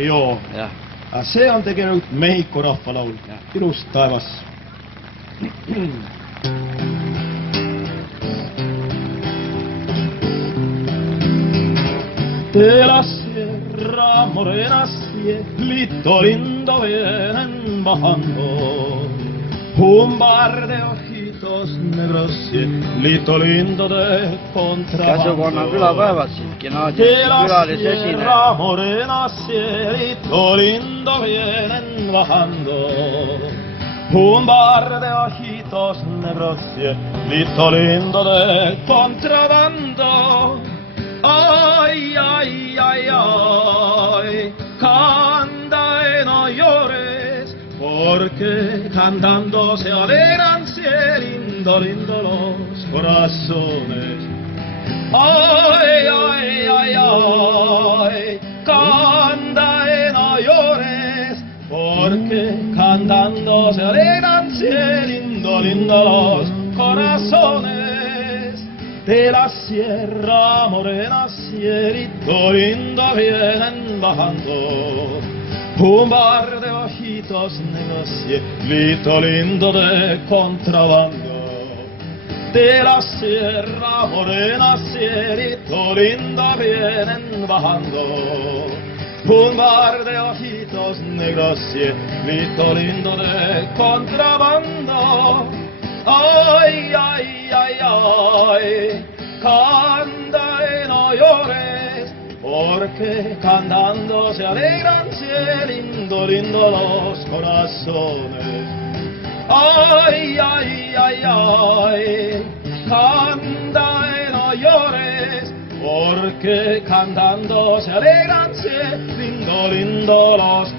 Joo. Jah. See on tegelikult Mehhiko rahvalaul. Ilus taevas. De la sierra morena cielito lindo vienen bajando un par de ojitos negros cielito lindo de Käsukonna contrabando. külapäevad siitki De la külalise sierra esineja. morena cielito lindo vienen bajando un par de ojitos negros cielito lindo de contrabando. Ay, ay, ay, ay, canta y no llores, porque cantando se alegran, lindo, lindo los corazones. Ay, ay, ay, ay, canta y no llores, porque cantando se alegran, lindo, lindo los corazones. De la sierra morena, cielito lindo vienen bajando un par de ojitos negros, cielito lindo de contrabando. De la sierra morena, cielito lindo vienen bajando un par de ojitos negros, cielito lindo de contrabando. Ay, ay, ay, ay, canta y no llores, porque cantando se alegran, lindo, lindo los corazones. Ay, ay, ay, ay, canta y no llores, porque cantando se alegran, lindo, lindo los